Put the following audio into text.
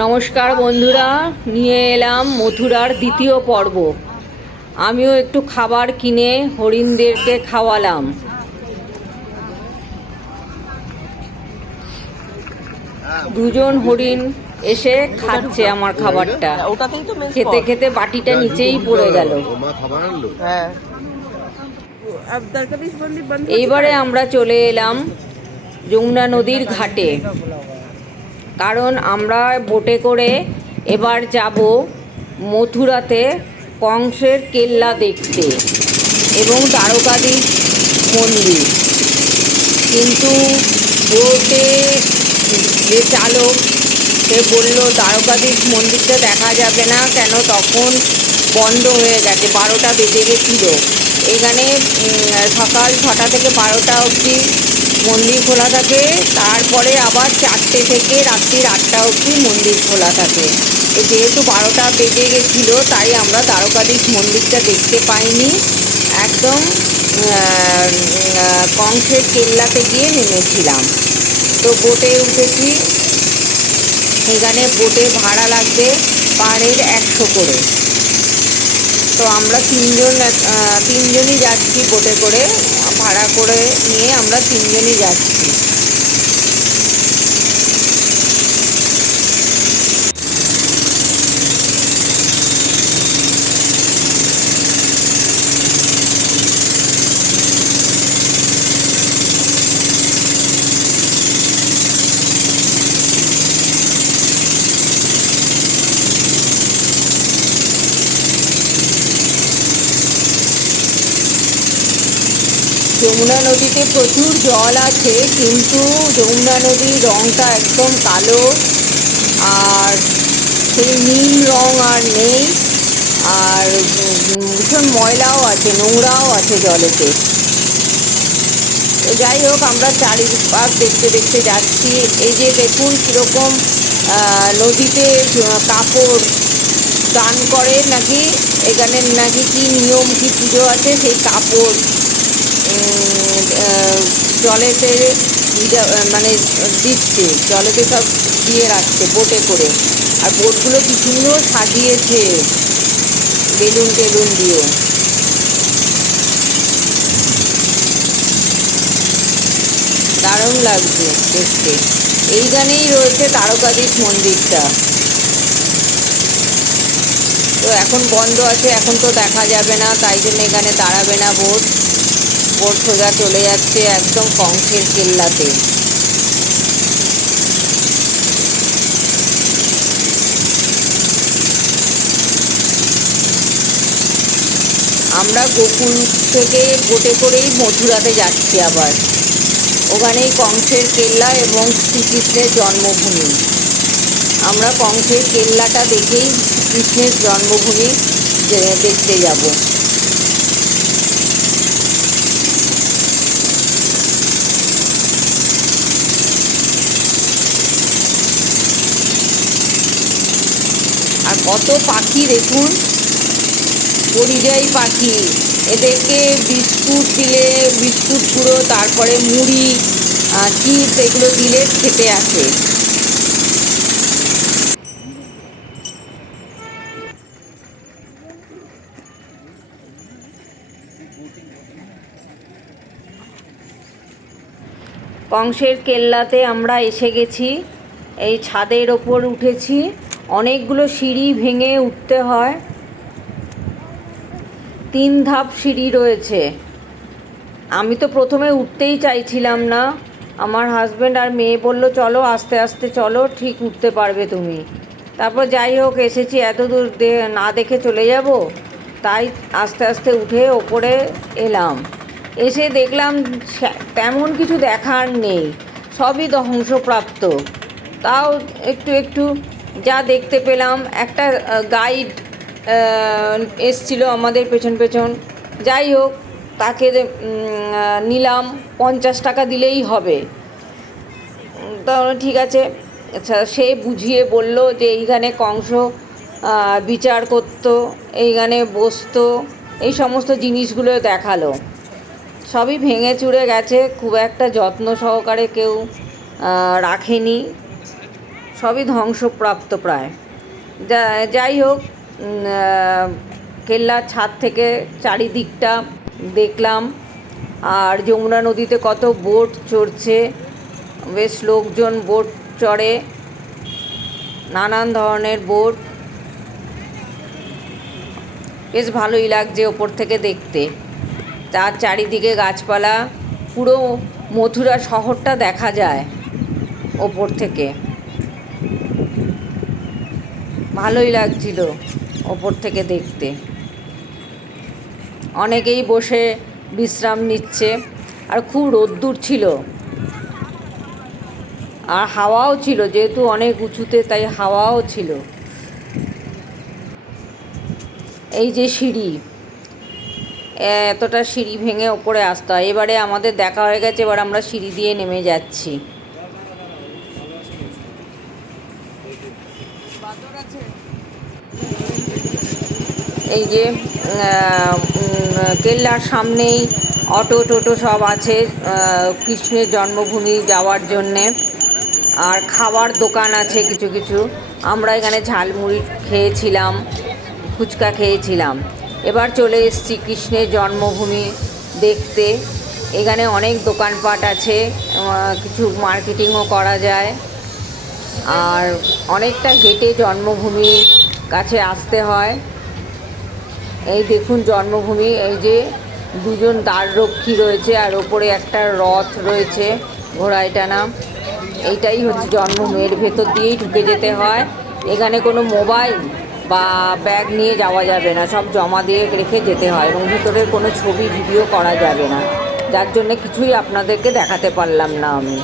নমস্কার বন্ধুরা, নিয়ে এলাম মথুরার দ্বিতীয় পর্ব। আমিও একটু খাবার কিনে হরিণদেরকে খাওয়ালাম। দুজন হরিণ এসে খাচ্ছে আমার খাবারটা। খেতে খেতে বাটিটা নিচেই পড়ে গেল। এইবারে আমরা চলে এলাম যমুনা নদীর ঘাটে, কারণ আমরা বোটে করে এবার যাব মথুরাতে কংসের কেল্লা দেখতে এবং দ্বারকাধীশ মন্দির। কিন্তু বোটে যে চালক সে বলল দ্বারকাধীশ মন্দিরটা দেখা যাবে না, কেন তখন বন্ধ হয়ে গেছে, 12টা বেজে গেছিল। এখানে সকাল 6টা থেকে 12টা অবধি মন্দির খোলা থাকে, তারপরে আবার 4টে থেকে রাত্রি 8টা অবধি মন্দির খোলা থাকে। যেহেতু 12টা বেজে গেছিলো তাই আমরা দ্বারকাধীশ মন্দিরটা দেখতে পাইনি। একদম কংসের কেল্লাতে গিয়ে নেমেছিলাম। তো বোটে উঠেছি। এখানে বোটে ভাড়া লাগবে পাড়ের 100 করে। তো আমরা তিনজনই যাচ্ছি বোটে করে, ভাড়া করে নিয়ে আমরা তিনজনই যাচ্ছি। যমুনা নদীতে প্রচুর জল আছে, কিন্তু যমুনা নদীর রঙটা একদম কালো, আর সেই নীল রঙ আর নেই। আর ভীষণ ময়লাও আছে, নোংরাও আছে জলেতে। যাই হোক, আমরা চারিপাশ দেখতে দেখতে যাচ্ছি। এই যে দেখুন কীরকম নদীতে কাপড় দান করে নাকি, এখানে নাকি কি নিয়ম কি পুজো আছে, সেই কাপড় জলেতে মানে দিচ্ছে, জলেতে সব দিয়ে রাখছে বোটে করে। আর বোটগুলো কি সুন্দর সাজিয়েছে বেলুন টেলুন দিয়ে। দারুণ লাগছে দেখতে। এইখানেই রয়েছে দ্বারকাধীশ মন্দিরটা। তো এখন বন্ধ আছে, এখন তো দেখা যাবে না, তাই জন্য এখানে দাঁড়াবে না বোট। বোট সোজা চলে যাচ্ছে একদম কংসের কেল্লাতে। আমরা গোকুল থেকে বোটে করেই মথুরাতে যাচ্ছি আবার। ওখানেই কংসের কেল্লা এবং শ্রীকৃষ্ণের জন্মভূমি। আমরা কংসের কেল্লাটা দেখেই কৃষ্ণের জন্মভূমি দেখতে যাব। আর কত পাখি দেখুন, পরিযায়ী পাখি। এদেরকে বিস্কুট দিলে, বিস্কুট গুঁড়ো, তারপরে মুড়ি, চিপস এগুলো দিলে খেতে আসে। কংসের কেল্লাতে আমরা এসে গেছি। এই ছাদের ওপর উঠেছি। অনেকগুলো সিঁড়ি ভেঙে উঠতে হয়, 3 ধাপ সিঁড়ি রয়েছে। আমি তো প্রথমে উঠতেই চাইছিলাম না। আমার হাজব্যান্ড আর মেয়ে বলল চলো আস্তে আস্তে চলো, ঠিক উঠতে পারবে তুমি। তারপর যাই হোক, এসেছি, এত দূর না দেখে চলে যাব, তাই আস্তে আস্তে উঠে ওপরে এলাম। এসে দেখলাম তেমন কিছু দেখার নেই, সবই ধ্বংসপ্রাপ্ত। তাও একটু একটু যা দেখতে পেলাম, একটা গাইড এসছিল আমাদের পেছন পেছন। যাই হোক, তাকে নিলাম, 50 টাকা দিলেই হবে। তাহলে ঠিক আছে। আচ্ছা, সে বুঝিয়ে বলল যে এইখানে কংস বিচার করতো, এইখানে বসতো, এই সমস্ত জিনিসগুলো দেখালো। সবই ভেঙে চুরে গেছে, খুব একটা যত্ন সহকারে কেউ রাখেনি। সবই ধ্বংসপ্রাপ্ত প্রায়। যাই হোক, কেল্লার ছাদ থেকে চারিদিকটা দেখলাম। আর যমুনা নদীতে কত বোট চড়ছে, বেশ লোকজন বোট চড়ে, নানান ধরনের বোট, বেশ ভালোই লাগছে ওপর থেকে দেখতে। তার চারিদিকে গাছপালা, পুরো মথুরা শহরটা দেখা যায় ওপর থেকে, ভালোই লাগছিল ওপর থেকে দেখতে। অনেকেই বসে বিশ্রাম নিচ্ছে, আর খুব রোদ্দুর ছিল, আর হাওয়াও ছিল, যেহেতু অনেক উঁচুতে তাই হাওয়াও ছিল। এই যে সিঁড়ি, এতটা সিঁড়ি ভেঙে ওপরে আসতে হয়। এবারে আমাদের দেখা হয়ে গেছে, এবার আমরা সিঁড়ি দিয়ে নেমে যাচ্ছি। এই যে কেল্লার সামনেই অটো টোটো সব আছে কৃষ্ণের জন্মভূমি যাওয়ার জন্যে, আর খাবার দোকান আছে কিছু কিছু। আমরা এখানে ঝালমুড়ি খেয়েছিলাম, ফুচকা খেয়েছিলাম। এবার চলে এসেছি কৃষ্ণের জন্মভূমি দেখতে। এখানে অনেক দোকানপাট আছে, কিছু মার্কেটিংও করা যায়। আর অনেকটা হেঁটে জন্মভূমির কাছে আসতে হয়। এই দেখুন জন্মভূমি, এই যে দুজন দ্বাররক্ষী রয়েছে, আর ওপরে একটা রথ রয়েছে ঘোড়ায় টানা। এইটাই হচ্ছে জন্মভূমি, এর ভেতর দিয়েই ঢুকে যেতে হয়। এখানে কোনো মোবাইল বা ব্যাগ নিয়ে যাওয়া যাবে না, সব জমা দিয়ে রেখে যেতে হয়, এবং ভিতরের কোনো ছবি ভিডিও করা যাবে না, যার জন্যে কিছুই আপনাদেরকে দেখাতে পারলাম না আমি।